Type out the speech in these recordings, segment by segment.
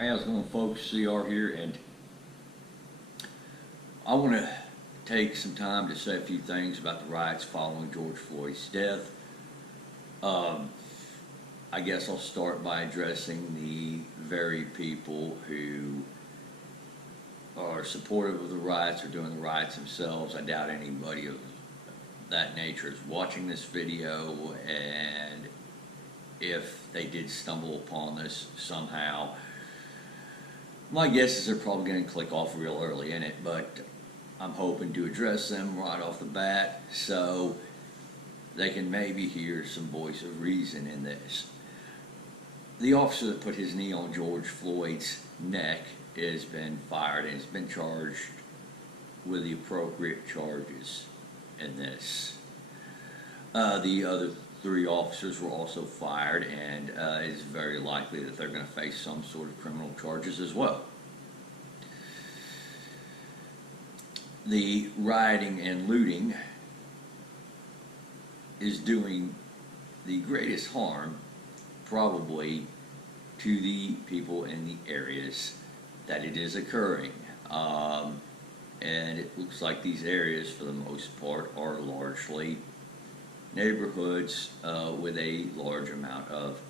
Hey, how's it going, folks? CR here, and I want to take some time to say a few things about the riots following George Floyd's death. Um, I guess I'll start by addressing the very people who are supportive of the riots or doing the riots themselves. I doubt anybody of that nature is watching this video, and if they did stumble upon this somehow, my guess is they're probably going to click off real early in it, but I'm hoping to address them right off the bat so they can maybe hear some voice of reason in this. The officer that put his knee on George Floyd's neck has been fired and has been charged with the appropriate charges in this. The other three officers were also fired, and it's very likely that they're going to face some sort of criminal charges as well. The rioting and looting is doing the greatest harm probably to the people in the areas that it is occurring. And it looks like these areas, for the most part, are largely neighborhoods with a large amount of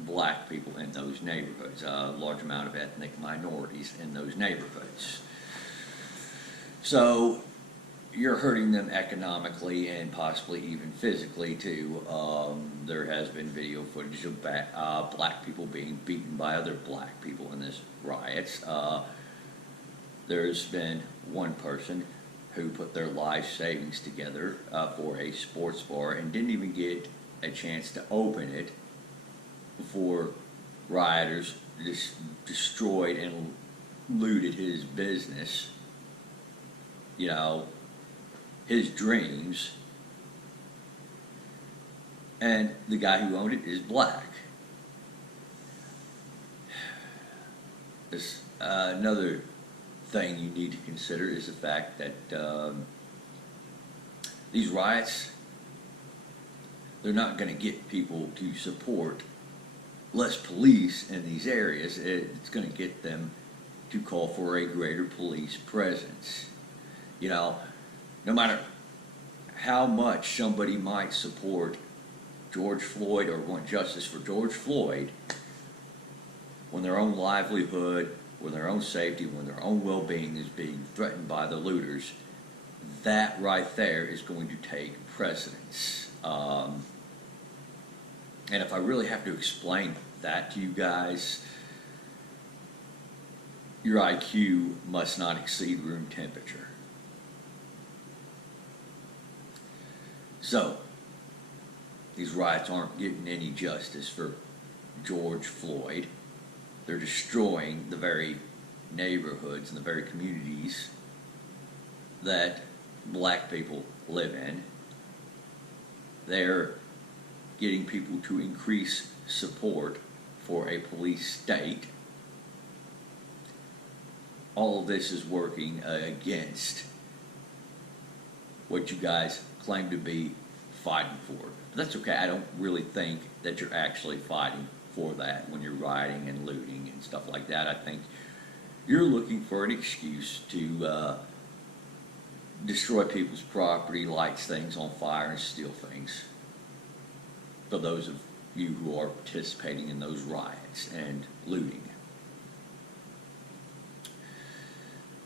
black people in those neighborhoods, a large amount of ethnic minorities in those neighborhoods. So you're hurting them economically and possibly even physically too. There has been video footage of black people being beaten by other black people in this riots. There's been one person who put their life savings together for a sports bar and didn't even get a chance to open it before rioters destroyed and looted his business, you know, his dreams, and the guy who owned it is black. Another thing you need to consider is the fact that these riots, they're not going to get people to support less police in these areas. It's going to get them to call for a greater police presence. You know, no matter how much somebody might support George Floyd or want justice for George Floyd, when their own livelihood, when their own safety, when their own well-being is being threatened by the looters, that right there is going to take precedence. And if I really have to explain that to you guys, your IQ must not exceed room temperature. So, these riots aren't getting any justice for George Floyd. They're destroying the very neighborhoods and the very communities that black people live in. They're getting people to increase support for a police state. All of this is working against what you guys claim to be fighting for. But that's okay. I don't really think that you're actually fighting for that when you're rioting and looting and stuff like that. I think you're looking for an excuse to destroy people's property, light things on fire, and steal things. For those of you who are participating in those riots and looting.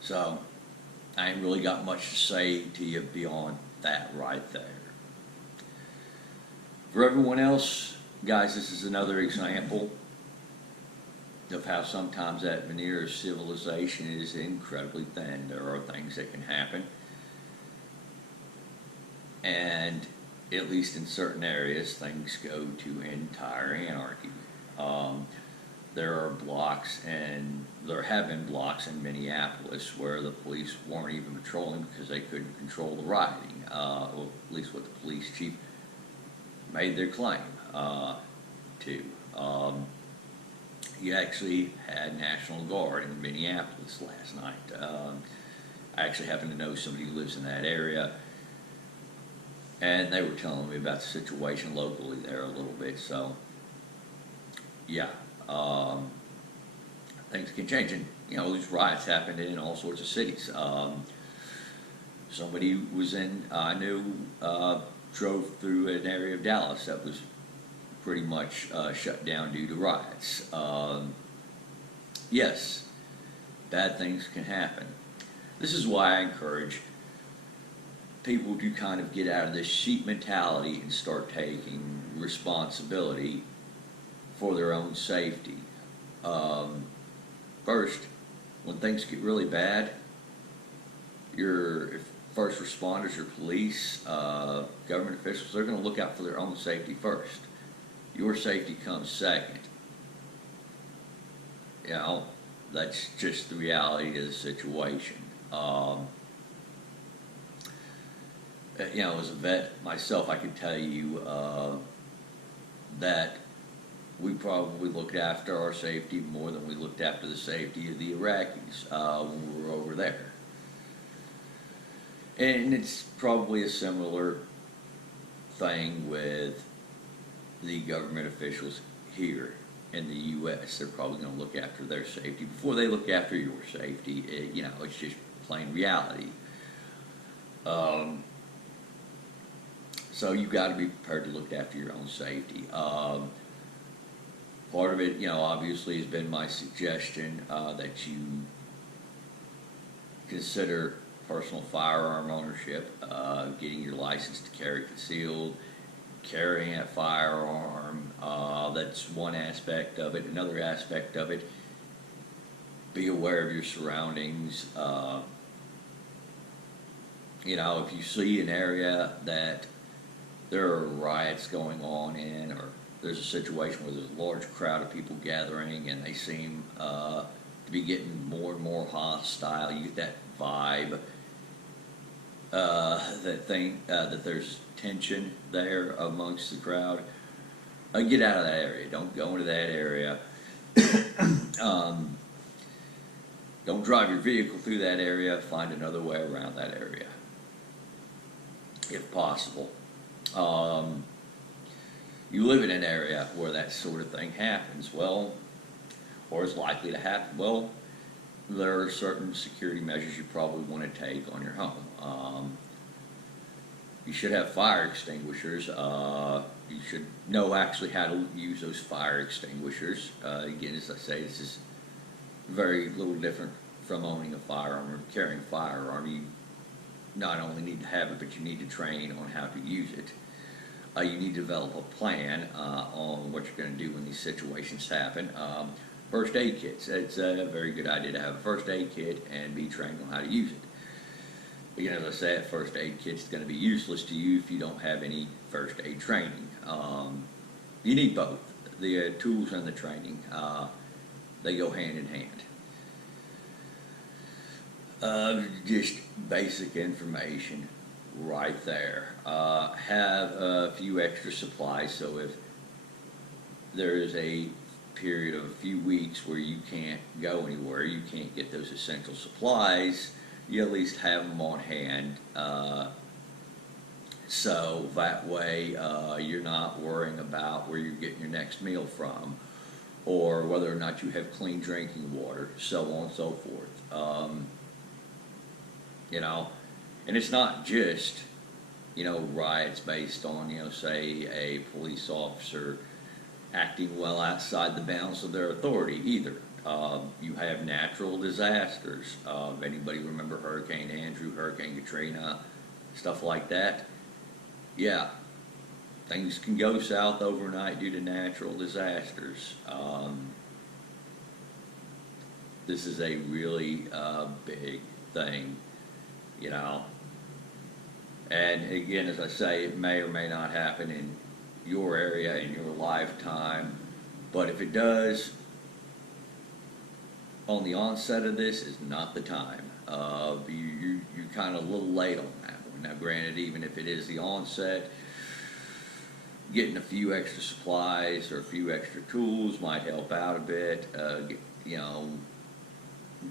So, I ain't really got much to say to you beyond that right there. For everyone else, guys, this is another example of how sometimes that veneer of civilization is incredibly thin. There are things that can happen, and at least in certain areas, things go to entire anarchy. There are blocks, and there have been blocks in Minneapolis where the police weren't even patrolling because they couldn't control the rioting, or at least what the police chief made their claim to. You actually had National Guard in Minneapolis last night. I actually happen to know somebody who lives in that area, and they were telling me about the situation locally there a little bit. So, yeah, things can change. And, these riots happened in all sorts of cities. Somebody was I knew, drove through an area of Dallas that was pretty much shut down due to riots. Yes, bad things can happen. This is why I encourage people to kind of get out of this sheep mentality and start taking responsibility for their own safety. First, when things get really bad, your first responders, your police, government officials, they're going to look out for their own safety first. Your safety comes second. That's just the reality of the situation. As a vet myself, I can tell you that we probably looked after our safety more than we looked after the safety of the Iraqis when we were over there. And it's probably a similar thing with the government officials here in the U.S. They're probably going to look after their safety before they look after your safety. It's just plain reality. So you've got to be prepared to look after your own safety. Part of it, obviously has been my suggestion that you consider personal firearm ownership, getting your license to carry concealed, carrying a firearm. That's one aspect of it. Another aspect of it, be aware of your surroundings. If you see an area that there are riots going on in, or there's a situation where there's a large crowd of people gathering and they seem to be getting more and more hostile, you get that vibe, that there's tension there amongst the crowd, get out of that area. Don't go into that area. Don't drive your vehicle through that area. Find another way around that area, if possible. You live in an area where that sort of thing happens, or is likely to happen. Well, there are certain security measures you probably want to take on your home. You should have fire extinguishers. You should know actually how to use those fire extinguishers. Again, as I say, this is very little different from owning a firearm or carrying a firearm. You not only need to have it, but you need to train on how to use it. You need to develop a plan on what you're going to do when these situations happen. First aid kits. It's a very good idea to have a first aid kit and be trained on how to use it. Again, as I said, first aid kit's going to be useless to you if you don't have any first aid training. You need both. The tools and the training, they go hand in hand. Just basic information right there. Have a few extra supplies, so if there is a period of a few weeks where you can't go anywhere, you can't get those essential supplies, you at least have them on hand, so that way you're not worrying about where you're getting your next meal from, or whether or not you have clean drinking water, so on and so forth. And it's not just, riots based on, say, a police officer acting well outside the bounds of their authority either. You have natural disasters. Anybody remember Hurricane Andrew, Hurricane Katrina, stuff like that? Yeah, things can go south overnight due to natural disasters. This is a really big thing, And again, as I say, it may or may not happen in your area in your lifetime, but if it does, on the onset of this is not the time. You're kind of a little late on that one. Now, granted, even if it is the onset, getting a few extra supplies or a few extra tools might help out a bit.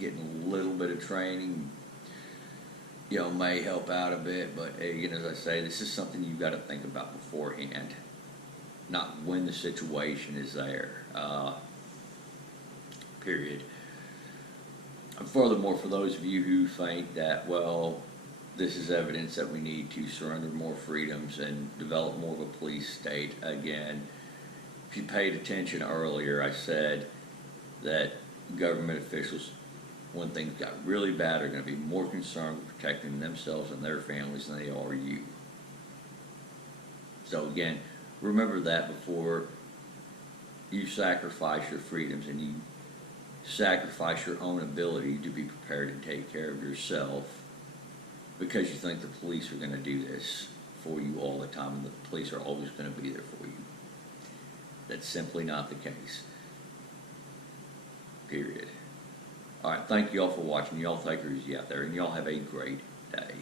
Getting a little bit of training, may help out a bit. But again, as I say, this is something you've got to think about beforehand, not when the situation is there. Period. Furthermore, for those of you who think that, well, this is evidence that we need to surrender more freedoms and develop more of a police state, again, if you paid attention earlier, I said that government officials, when things got really bad, are going to be more concerned with protecting themselves and their families than they are you. So again, remember that before you sacrifice your freedoms and you sacrifice your own ability to be prepared to take care of yourself because you think the police are going to do this for you all the time and the police are always going to be there for you. That's simply not the case. Period. All right, thank you all for watching. Y'all take it easy out there, and y'all have a great day.